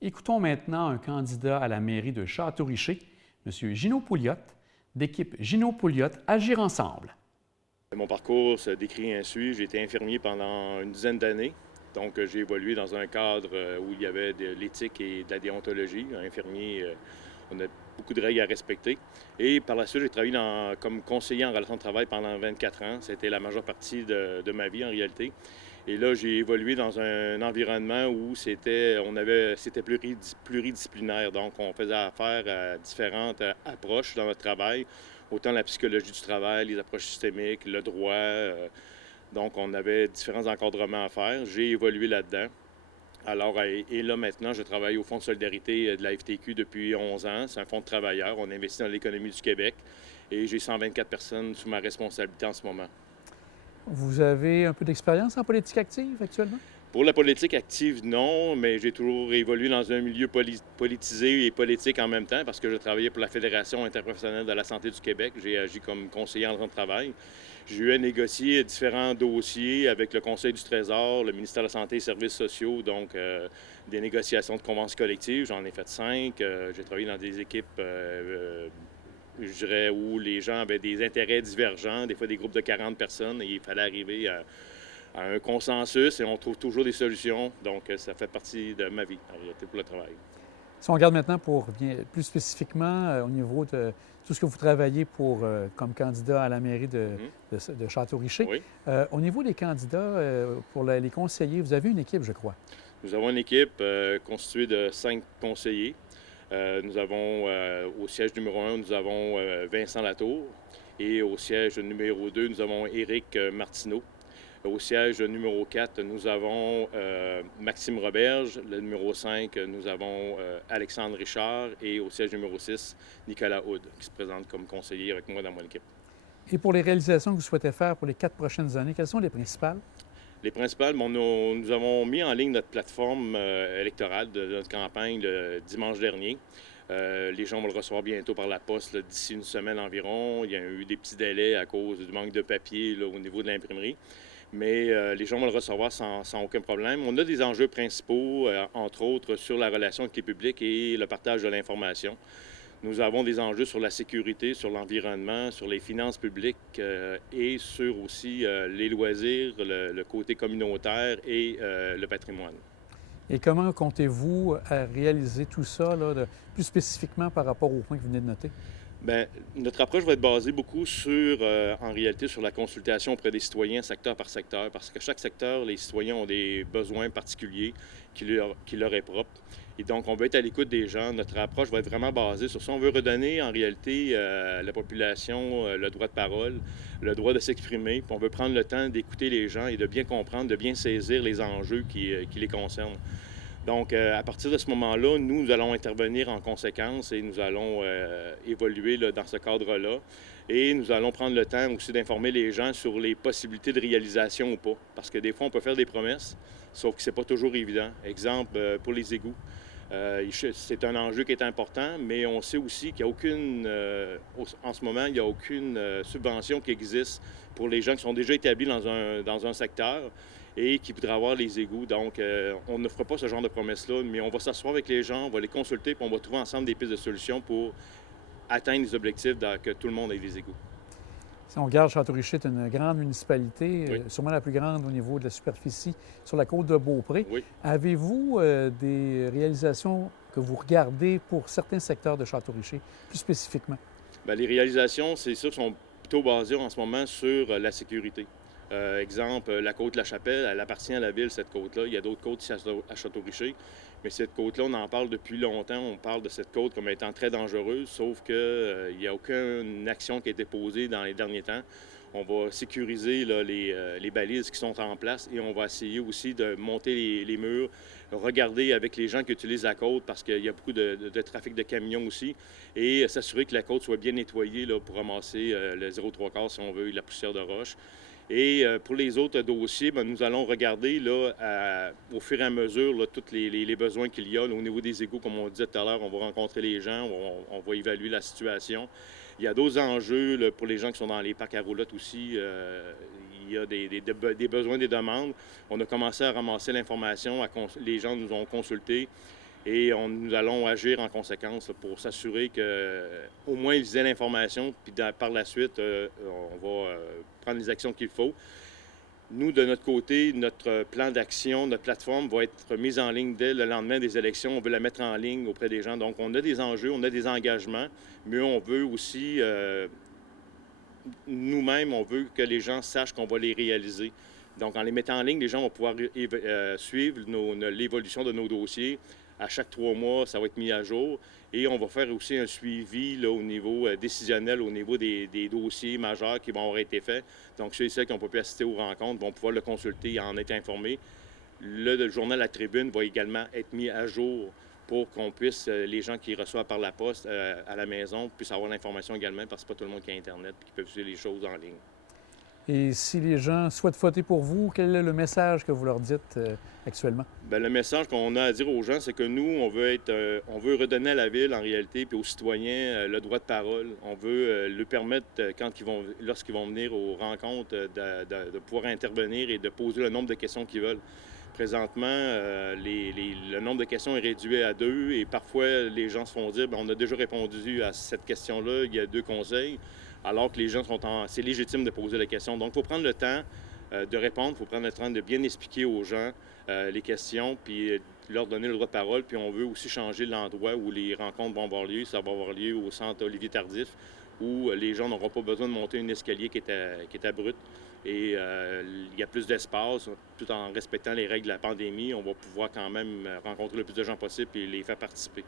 Écoutons maintenant un candidat à la mairie de Château-Richer, M. Gino Pouliot, d'équipe Gino Pouliot Agir ensemble. Mon parcours se décrit ainsi. J'ai été infirmier pendant une dizaine d'années. Donc, j'ai évolué dans un cadre où il y avait de l'éthique et de la déontologie. Un infirmier, on a beaucoup de règles à respecter. Et par la suite, j'ai travaillé comme conseiller en relation de travail pendant 24 ans. C'était la majeure partie de ma vie en réalité. Et là, j'ai évolué dans un environnement où c'était pluridisciplinaire. Donc, on faisait affaire à différentes approches dans notre travail, autant la psychologie du travail, les approches systémiques, le droit. Donc, on avait différents encadrements à faire. J'ai évolué là-dedans. Alors, et là, maintenant, je travaille au Fonds de solidarité de la FTQ depuis 11 ans. C'est un fonds de travailleurs. On investit dans l'économie du Québec. Et j'ai 124 personnes sous ma responsabilité en ce moment. Vous avez un peu d'expérience en politique active actuellement? Pour la politique active, non, mais j'ai toujours évolué dans un milieu politisé et politique en même temps parce que je travaillais pour la Fédération interprofessionnelle de la santé du Québec. J'ai agi comme conseiller en temps de travail. J'ai eu à négocier différents dossiers avec le Conseil du Trésor, le ministère de la Santé et des Services sociaux, donc des négociations de conventions collectives. J'en ai fait 5. J'ai travaillé dans des équipes, je dirais, où les gens avaient des intérêts divergents, des fois des groupes de 40 personnes, et il fallait arriver à un consensus et on trouve toujours des solutions. Donc, ça fait partie de ma vie, en réalité, pour le travail. Si on regarde maintenant plus spécifiquement au niveau de tout ce que vous travaillez comme candidat à la mairie de Château-Richer, Oui. Au niveau des candidats, pour les conseillers, vous avez une équipe, je crois. Nous avons une équipe constituée de 5 conseillers. Nous avons, au siège numéro 1, nous avons Vincent Latour. Et au siège numéro 2, nous avons Éric Martineau. Au siège numéro 4, nous avons Maxime Roberge. Le numéro 5, nous avons Alexandre Richard. Et au siège numéro 6, Nicolas Houd, qui se présente comme conseiller avec moi dans mon équipe. Et pour les réalisations que vous souhaitez faire pour les 4 prochaines années, quelles sont les principales? Les principales, nous avons mis en ligne notre plateforme électorale de notre campagne le dimanche dernier. Les gens vont le recevoir bientôt par la poste d'ici une semaine environ. Il y a eu des petits délais à cause du manque de papier là, au niveau de l'imprimerie. Mais les gens vont le recevoir sans aucun problème. On a des enjeux principaux, entre autres, sur la relation avec les publics et le partage de l'information. Nous avons des enjeux sur la sécurité, sur l'environnement, sur les finances publiques et sur aussi les loisirs, le côté communautaire et le patrimoine. Et comment comptez-vous réaliser tout ça, plus spécifiquement par rapport aux points que vous venez de noter? Bien, notre approche va être basée beaucoup sur, en réalité, sur la consultation auprès des citoyens, secteur par secteur, parce que chaque secteur, les citoyens ont des besoins particuliers qui leur est propre. Et donc, on va être à l'écoute des gens. Notre approche va être vraiment basée sur ça. On veut redonner, en réalité, à la population le droit de parole, le droit de s'exprimer. Puis on veut prendre le temps d'écouter les gens et de bien comprendre, de bien saisir les enjeux qui les concernent. Donc, à partir de ce moment-là, nous allons intervenir en conséquence et nous allons évoluer là, dans ce cadre-là. Et nous allons prendre le temps aussi d'informer les gens sur les possibilités de réalisation ou pas. Parce que des fois, on peut faire des promesses, sauf que ce n'est pas toujours évident. Exemple, pour les égouts. C'est un enjeu qui est important, mais on sait aussi qu'il n'y a aucune, en ce moment, il n'y a aucune subvention qui existe pour les gens qui sont déjà établis dans un secteur et qui voudraient avoir les égouts. Donc, on ne fera pas ce genre de promesses-là, mais on va s'asseoir avec les gens, on va les consulter, puis on va trouver ensemble des pistes de solutions pour atteindre les objectifs que tout le monde ait des égouts. Si on regarde, Château-Richer est une grande municipalité, Oui. sûrement la plus grande au niveau de la superficie sur la côte de Beaupré. Oui. Avez-vous des réalisations que vous regardez pour certains secteurs de Château-Richer, plus spécifiquement? Bien, les réalisations, c'est sûr, sont plutôt basées en ce moment sur la sécurité. Exemple, la côte La Chapelle, elle appartient à la ville, cette côte-là. Il y a d'autres côtes ici à Château-Richer. Mais cette côte-là, on en parle depuis longtemps. On parle de cette côte comme étant très dangereuse, sauf qu'il n'y a aucune action qui a été posée dans les derniers temps. On va sécuriser là, les balises qui sont en place et on va essayer aussi de monter les murs, regarder avec les gens qui utilisent la côte parce qu'il y a beaucoup de trafic de camions aussi et s'assurer que la côte soit bien nettoyée là, pour ramasser le 0,3 si on veut, la poussière de roche. Et pour les autres dossiers, bien, nous allons regarder là, au fur et à mesure là, tous les besoins qu'il y a. Là, au niveau des égouts, comme on disait tout à l'heure, on va rencontrer les gens, on va évaluer la situation. Il y a d'autres enjeux là, pour les gens qui sont dans les parcs à roulottes aussi. Il y a des besoins, des demandes. On a commencé à ramasser l'information, les gens nous ont consultés. Et nous allons agir en conséquence là, pour s'assurer qu'au moins ils aient l'information, puis par la suite, on va prendre les actions qu'il faut. Nous, de notre côté, notre plan d'action, notre plateforme va être mise en ligne dès le lendemain des élections. On veut la mettre en ligne auprès des gens. Donc, on a des enjeux, on a des engagements, mais on veut aussi, nous-mêmes, on veut que les gens sachent qu'on va les réaliser. Donc, en les mettant en ligne, les gens vont pouvoir suivre l'évolution de nos dossiers. À chaque 3 mois, ça va être mis à jour. Et on va faire aussi un suivi là, au niveau décisionnel, au niveau des dossiers majeurs qui vont avoir été faits. Donc, ceux et celles qui n'ont pas pu assister aux rencontres vont pouvoir le consulter et en être informés. Le journal La Tribune va également être mis à jour pour qu'on puisse, les gens qui reçoivent par la poste à la maison, puissent avoir l'information également, parce que c'est pas tout le monde qui a Internet et qui peut suivre les choses en ligne. Et si les gens souhaitent voter pour vous, quel est le message que vous leur dites actuellement? Bien, le message qu'on a à dire aux gens, c'est que nous, on veut redonner à la ville, en réalité, puis aux citoyens, le droit de parole. On veut leur permettre, lorsqu'ils vont venir aux rencontres, de pouvoir intervenir et de poser le nombre de questions qu'ils veulent. Présentement, le nombre de questions est réduit à 2 et parfois, les gens se font dire, bien, on a déjà répondu à cette question-là, il y a 2 conseils, alors que les gens c'est légitime de poser la question. Donc, il faut prendre le temps de répondre, il faut prendre le temps de bien expliquer aux gens les questions, puis leur donner le droit de parole. Puis on veut aussi changer l'endroit où les rencontres vont avoir lieu. Ça va avoir lieu au centre Olivier Tardif, où les gens n'auront pas besoin de monter un escalier qui est abrupt. Et il y a plus d'espace, tout en respectant les règles de la pandémie. On va pouvoir quand même rencontrer le plus de gens possible et les faire participer.